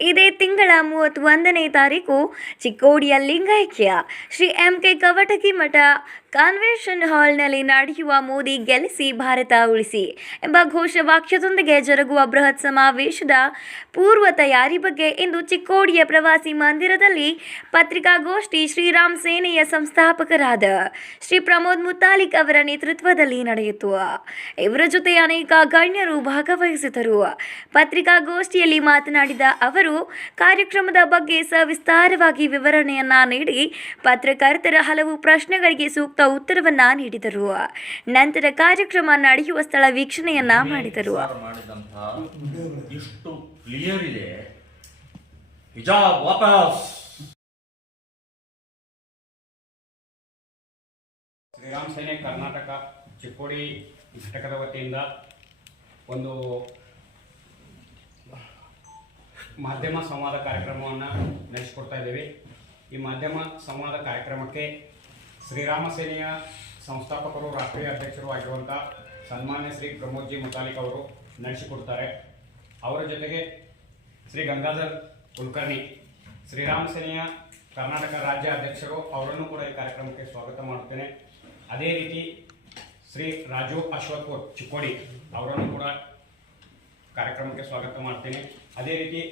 ಇದೇ ತಿಂಗಳ 31ನೇ ತಾರೀಕು ಚಿಕ್ಕೋಡಿಯ ಲಿಂಗೈಕ್ಯ ಶ್ರೀ MK ಕವಟಗಿ ಮಠ ಕನ್ವೆನ್ಷನ್ ಹಾಲ್ನಲ್ಲಿ ನಡೆಯುವ ಮೋದಿ ಗೆಲ್ಲಿಸಿ ಭಾರತ ಉಳಿಸಿ ಎಂಬ ಘೋಷವಾಕ್ಯದೊಂದಿಗೆ ಜರುಗುವ ಬೃಹತ್ ಸಮಾವೇಶದ ಪೂರ್ವ ತಯಾರಿ ಬಗ್ಗೆ ಇಂದು ಚಿಕ್ಕೋಡಿಯ ಪ್ರವಾಸಿ ಮಂದಿರದಲ್ಲಿ ಪತ್ರಿಕಾಗೋಷ್ಠಿ ಶ್ರೀರಾಮ್ ಸೇನೆಯ ಸಂಸ್ಥಾಪಕರಾದ ಶ್ರೀ ಪ್ರಮೋದ್ ಮುತಾಲಿಕ್ ಅವರ ನೇತೃತ್ವದಲ್ಲಿ ನಡೆಯಿತು. ಇವರ ಜೊತೆ ಅನೇಕ ಗಣ್ಯರು ಭಾಗವಹಿಸಿದರು. ಪತ್ರಿಕಾಗೋಷ್ಠಿಯಲ್ಲಿ ಮಾತನಾಡಿದ ಅವರು ಕಾರ್ಯಕ್ರಮದ ಬಗ್ಗೆ ಸವಿಸ್ತಾರವಾಗಿ ವಿವರಣೆಯನ್ನ ನೀಡಿ ಪತ್ರಕರ್ತರ ಹಲವು ಪ್ರಶ್ನೆಗಳಿಗೆ ಸೂಕ್ತ ಉತ್ತರವನ್ನ ನೀಡಿದರು. ನಂತರ ಕಾರ್ಯಕ್ರಮ ನಡೆಯುವ ಸ್ಥಳ ವೀಕ್ಷಣೆಯನ್ನ ಮಾಡಿದರು. ಇಷ್ಟು ಕ್ಲಿಯರ್ ಇದೆ. ಹಿಜಾಬ್ ವಾಪಸ್. ಶ್ರೀರಾಮ್ ಸೇನೆ ಕರ್ನಾಟಕ ಚಿಕ್ಕೋಡಿ ಘಟಕದ ವತಿಯಿಂದ ಒಂದು ಮಾಧ್ಯಮ ಸಂವಾದ ಕಾರ್ಯಕ್ರಮವನ್ನು ನಡೆಸಿಕೊಡ್ತಾ ಇದ್ದೇವೆ. ಈ ಮಾಧ್ಯಮ ಸಂವಾದ ಕಾರ್ಯಕ್ರಮಕ್ಕೆ ಶ್ರೀರಾಮ ಸೇನೆಯ ಸಂಸ್ಥಾಪಕರು ರಾಷ್ಟ್ರೀಯ ಅಧ್ಯಕ್ಷರು ಆಗಿರುವಂಥ ಸನ್ಮಾನ್ಯ ಶ್ರೀ ಪ್ರಮೋದ್ ಜಿ ಮುತಾಲಿಕ್ ಅವರು ನಡೆಸಿಕೊಡ್ತಾರೆ. ಅವರ ಜೊತೆಗೆ ಶ್ರೀ ಗಂಗಾಧರ್ ಕುಲಕರ್ಣಿ ಶ್ರೀರಾಮ ಸೇನೆಯ ಕರ್ನಾಟಕ ರಾಜ್ಯ ಅಧ್ಯಕ್ಷರು, ಅವರನ್ನು ಕೂಡ ಈ ಕಾರ್ಯಕ್ರಮಕ್ಕೆ ಸ್ವಾಗತ ಮಾಡುತ್ತೇನೆ. ಅದೇ ರೀತಿ ಶ್ರೀ ರಾಜು ಅಶ್ವತ್ಪುರ್ ಚಿಕ್ಕೋಡಿ ಅವರನ್ನು ಕೂಡ ಕಾರ್ಯಕ್ರಮಕ್ಕೆ ಸ್ವಾಗತ ಮಾಡ್ತೇನೆ. ಅದೇ ರೀತಿ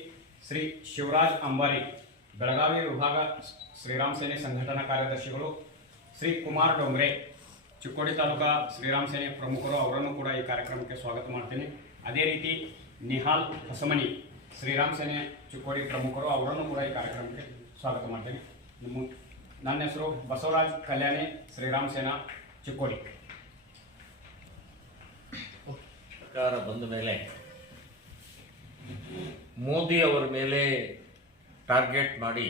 ಶ್ರೀ ಶಿವರಾಜ್ ಅಂಬಾರಿ ಬೆಳಗಾವಿ ವಿಭಾಗ ಶ್ರೀರಾಮ್ ಸೇನೆ ಸಂಘಟನಾ ಕಾರ್ಯದರ್ಶಿಗಳು, ಶ್ರೀ ಕುಮಾರ್ ಡೋಂಗ್ರೆ ಚಿಕ್ಕೋಡಿ ತಾಲೂಕಾ ಶ್ರೀರಾಮ್ ಸೇನೆ ಪ್ರಮುಖರು, ಅವರನ್ನು ಕೂಡ ಈ ಕಾರ್ಯಕ್ರಮಕ್ಕೆ ಸ್ವಾಗತ ಮಾಡ್ತೇನೆ. ಅದೇ ರೀತಿ ನಿಹಾಲ್ ಹೊಸಮನಿ ಶ್ರೀರಾಮ್ ಸೇನೆ ಚಿಕ್ಕೋಡಿ ಪ್ರಮುಖರು, ಅವರನ್ನು ಕೂಡ ಈ ಕಾರ್ಯಕ್ರಮಕ್ಕೆ ಸ್ವಾಗತ ಮಾಡ್ತೇನೆ. ನನ್ನ ಹೆಸರು ಬಸವರಾಜ್ ಕಲ್ಯಾಣಿ, ಶ್ರೀರಾಮ್ ಸೇನಾ ಚಿಕ್ಕೋಡಿ. ಸರ್ಕಾರ ಬಂದ ಮೇಲೆ ಮೋದಿ ಅವರ ಮೇಲೆ ಟಾರ್ಗೆಟ್ ಮಾಡಿ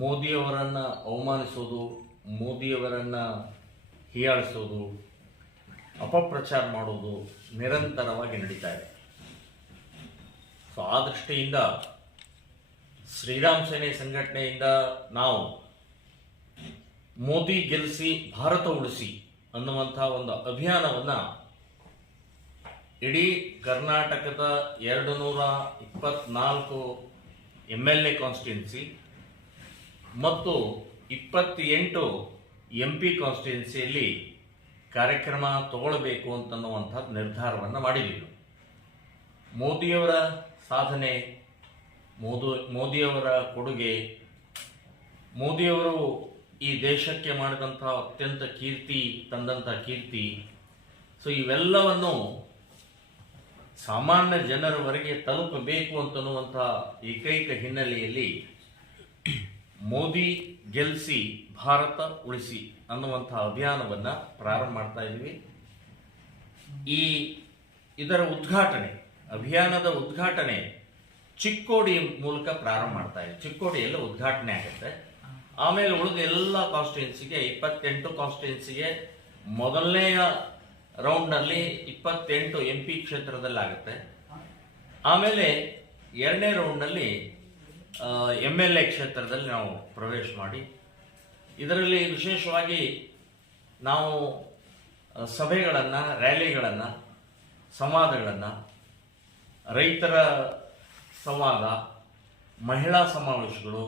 ಮೋದಿಯವರನ್ನು ಅವಮಾನಿಸೋದು, ಮೋದಿಯವರನ್ನು ಹೀಯಾಳಿಸೋದು, ಅಪಪ್ರಚಾರ ಮಾಡೋದು ನಿರಂತರವಾಗಿ ನಡೀತಾ ಇದೆ. ಸೊ ಆ ದೃಷ್ಟಿಯಿಂದ ಶ್ರೀರಾಮ್ ಸೇನೆ ಸಂಘಟನೆಯಿಂದ ನಾವು ಮೋದಿ ಗೆಲ್ಲಿಸಿ ಭಾರತ ಉಳಿಸಿ ಅನ್ನುವಂಥ ಒಂದು ಅಭಿಯಾನವನ್ನು ಇಡೀ ಕರ್ನಾಟಕದ 224 MLA ಕಾನ್ಸ್ಟಿಟ್ಯೂನ್ಸಿ ಮತ್ತು 28 MP ಕಾನ್ಸ್ಟಿಟ್ಯೂನ್ಸಿಯಲ್ಲಿ ಕಾರ್ಯಕ್ರಮ ತಗೊಳ್ಬೇಕು ಅಂತನ್ನುವಂಥ ನಿರ್ಧಾರವನ್ನು ಮಾಡಿದ್ದೀವಿ. ಮೋದಿಯವರ ಸಾಧನೆ, ಮೋದಿಯವರ ಕೊಡುಗೆ, ಮೋದಿಯವರು ಈ ದೇಶಕ್ಕೆ ಮಾಡಿದಂಥ ಅತ್ಯಂತ ಕೀರ್ತಿ ತಂದಂಥ ಕೀರ್ತಿ, ಸೊ ಇವೆಲ್ಲವನ್ನು ಸಾಮಾನ್ಯ ಜನರವರೆಗೆ ತಲುಪಬೇಕು ಅಂತನ್ನುವಂಥ ಏಕೈಕ ಹಿನ್ನೆಲೆಯಲ್ಲಿ ಮೋದಿ ಗೆಲ್ಲಿಸಿ ಭಾರತ ಉಳಿಸಿ ಅನ್ನುವಂಥ ಅಭಿಯಾನವನ್ನು ಪ್ರಾರಂಭ ಮಾಡ್ತಾ ಇದ್ದೀವಿ. ಇದರ ಉದ್ಘಾಟನೆ, ಅಭಿಯಾನದ ಉದ್ಘಾಟನೆ ಚಿಕ್ಕೋಡಿ ಮೂಲಕ ಪ್ರಾರಂಭ ಮಾಡ್ತಾ ಇದ್ದೀವಿ. ಚಿಕ್ಕೋಡಿಯಲ್ಲಿ ಉದ್ಘಾಟನೆ ಆಗುತ್ತೆ. ಆಮೇಲೆ ಉಳಿದ ಎಲ್ಲ ಕಾನ್ಸ್ಟಿಟ್ಯೂನ್ಸಿಗೆ 28 ಕಾನ್ಸ್ಟಿಟ್ಯೂನ್ಸಿಗೆ ಮೊದಲನೆಯ ರೌಂಡ್ನಲ್ಲಿ 28 MP ಕ್ಷೇತ್ರದಲ್ಲಿ ಆಗುತ್ತೆ. ಆಮೇಲೆ ಎರಡನೇ ರೌಂಡ್ನಲ್ಲಿ MLA ಕ್ಷೇತ್ರದಲ್ಲಿ ನಾವು ಪ್ರವೇಶ ಮಾಡಿ, ಇದರಲ್ಲಿ ವಿಶೇಷವಾಗಿ ನಾವು ಸಭೆಗಳನ್ನು, ರ್ಯಾಲಿಗಳನ್ನು, ಸಂವಾದಗಳನ್ನು, ರೈತರ ಸಂವಾದ, ಮಹಿಳಾ ಸಮಾವೇಶಗಳು,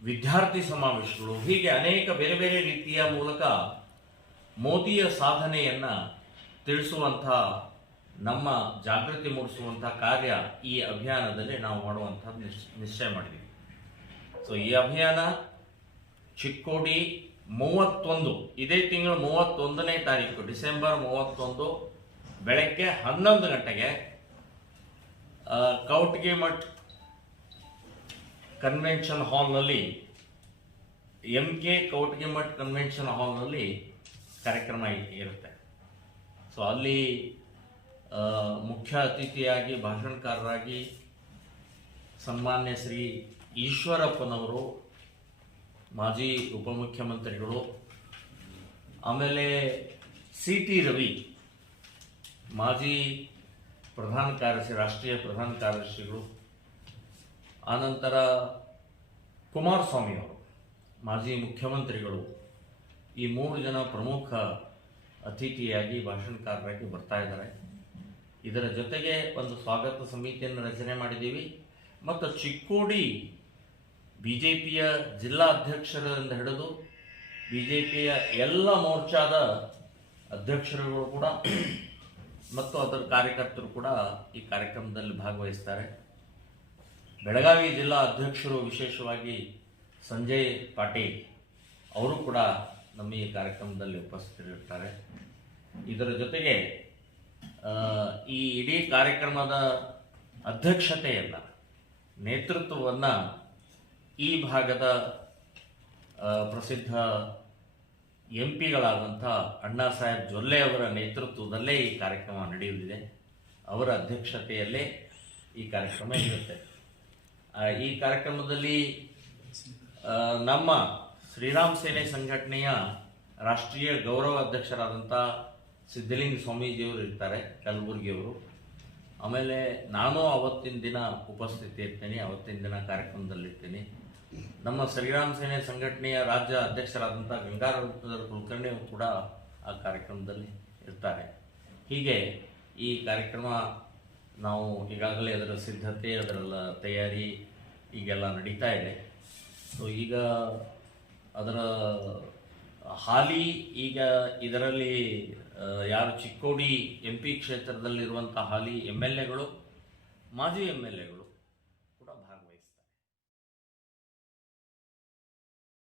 ವಿದ್ಯಾರ್ಥಿ ಸಮಾವೇಶಗಳು, ಹೀಗೆ ಅನೇಕ ಬೇರೆ ಬೇರೆ ರೀತಿಯ ಮೂಲಕ ಮೋದಿಯ ಸಾಧನೆಯನ್ನು ತಿಳಿಸುವಂಥ, ನಮ್ಮ ಜಾಗೃತಿ ಮೂಡಿಸುವಂಥ ಕಾರ್ಯ ಈ ಅಭಿಯಾನದಲ್ಲಿ ನಾವು ಮಾಡುವಂಥದ್ದು ನಿಶ್ಚಯ ಮಾಡಿದ್ದೀವಿ. ಸೊ ಈ ಅಭಿಯಾನ ಚಿಕ್ಕೋಡಿ 31, ಇದೇ ತಿಂಗಳು 31ನೇ ತಾರೀಕು, ಡಿಸೆಂಬರ್ 31 ಬೆಳಗ್ಗೆ 11 ಗಂಟೆಗೆ ಕವಟಗಿ ಮಠ್ ಕನ್ವೆನ್ಷನ್ ಹಾಲ್ನಲ್ಲಿ, MK ಕವಟಗಿ ಮಠ್ ಕನ್ವೆನ್ಷನ್ ಹಾಲ್ನಲ್ಲಿ ಕಾರ್ಯಕ್ರಮ ಇರುತ್ತೆ. ಸೊ ಅಲ್ಲಿ ಮುಖ್ಯ ಅತಿಥಿಯಾಗಿ, ಭಾಷಣಕಾರರಾಗಿ ಸನ್ಮಾನ್ಯ ಶ್ರೀ ಈಶ್ವರಪ್ಪನವರು, ಮಾಜಿ ಉಪಮುಖ್ಯಮಂತ್ರಿಗಳು, ಆಮೇಲೆ CT ರವಿ ಮಾಜಿ ಪ್ರಧಾನ ಕಾರ್ಯದರ್ಶಿ, ರಾಷ್ಟ್ರೀಯ ಪ್ರಧಾನ ಕಾರ್ಯದರ್ಶಿಗಳು, ಆನಂತರ ಕುಮಾರಸ್ವಾಮಿಯವರು ಮಾಜಿ ಮುಖ್ಯಮಂತ್ರಿಗಳು, ಈ 3 ಜನ ಪ್ರಮುಖ ಅತಿಥಿಯಾಗಿ, ಭಾಷಣಕಾರರಾಗಿ ಬರ್ತಾ ಇದ್ದಾರೆ. ಇದರ ಜೊತೆಗೆ ಒಂದು ಸ್ವಾಗತ ಸಮಿತಿಯನ್ನು ರಚನೆ ಮಾಡಿದ್ದೀವಿ. ಮತ್ತು ಚಿಕ್ಕೋಡಿ ಬಿ ಜೆ ಪಿಯ ಜಿಲ್ಲಾ ಅಧ್ಯಕ್ಷರಿಂದ ಹಿಡಿದು ಬಿ ಜೆ ಪಿಯ ಎಲ್ಲ ಮೋರ್ಚಾದ ಅಧ್ಯಕ್ಷರುಗಳು ಕೂಡ ಮತ್ತು ಅದರ ಕಾರ್ಯಕರ್ತರು ಕೂಡ ಈ ಕಾರ್ಯಕ್ರಮದಲ್ಲಿ ಭಾಗವಹಿಸ್ತಾರೆ. ಬೆಳಗಾವಿ ಜಿಲ್ಲಾ ಅಧ್ಯಕ್ಷರು ವಿಶೇಷವಾಗಿ ಸಂಜಯ್ ಪಾಟೀಲ್ ಅವರು ಕೂಡ ನಮ್ಮ ಈ ಕಾರ್ಯಕ್ರಮದಲ್ಲಿ ಉಪಸ್ಥಿತರಿರ್ತಾರೆ. ಇದರ ಜೊತೆಗೆ ಈ ಇಡೀ ಕಾರ್ಯಕ್ರಮದ ಅಧ್ಯಕ್ಷತೆಯನ್ನು, ನೇತೃತ್ವವನ್ನು ಈ ಭಾಗದ ಪ್ರಸಿದ್ಧ MP ಗಳಾದಂಥ ಅಣ್ಣಾ ಸಾಹೇಬ್ ಜೊಲ್ಲೆ ಅವರ ನೇತೃತ್ವದಲ್ಲೇ ಈ ಕಾರ್ಯಕ್ರಮ ನಡೆಯಲಿದೆ. ಅವರ ಅಧ್ಯಕ್ಷತೆಯಲ್ಲೇ ಈ ಕಾರ್ಯಕ್ರಮ ಇರುತ್ತೆ. ಈ ಕಾರ್ಯಕ್ರಮದಲ್ಲಿ ನಮ್ಮ ಶ್ರೀರಾಮ ಸೇನೆ ಸಂಘಟನೆಯ ರಾಷ್ಟ್ರೀಯ ಗೌರವ ಅಧ್ಯಕ್ಷರಾದಂಥ ಸಿದ್ಧಲಿಂಗ ಸ್ವಾಮೀಜಿಯವರು ಇರ್ತಾರೆ, ಕಲಬುರಗಿಯವರು. ಆಮೇಲೆ ನಾನು ಅವತ್ತಿನ ದಿನ ಉಪಸ್ಥಿತಿ ಇರ್ತೀನಿ, ಅವತ್ತಿನ ದಿನ ಕಾರ್ಯಕ್ರಮದಲ್ಲಿರ್ತೀನಿ. ನಮ್ಮ ಶ್ರೀರಾಮ ಸೇನೆ ಸಂಘಟನೆಯ ರಾಜ್ಯ ಅಧ್ಯಕ್ಷರಾದಂಥ ಗಂಗಾಧರ ಕುಲಕರ್ಣಿ ಅವರು ಕೂಡ ಆ ಕಾರ್ಯಕ್ರಮದಲ್ಲಿ ಇರ್ತಾರೆ. ಹೀಗೆ ಈ ಕಾರ್ಯಕ್ರಮ ನಾವು ಈಗಾಗಲೇ ಅದರ ಸಿದ್ಧತೆ, ಅದರ ತಯಾರಿ ಈಗೆಲ್ಲ ನಡೀತಾ ಇದೆ. ಸೊ ಈಗ ಅದರ ಹಾಲಿ ಈಗ ಇದರಲ್ಲಿ ಯಾರು ಚಿಕ್ಕೋಡಿ MP ಕ್ಷೇತ್ರದಲ್ಲಿರುವಂಥ ಹಾಲಿ MLAಗಳು, ಮಾಜಿ MLAಗಳು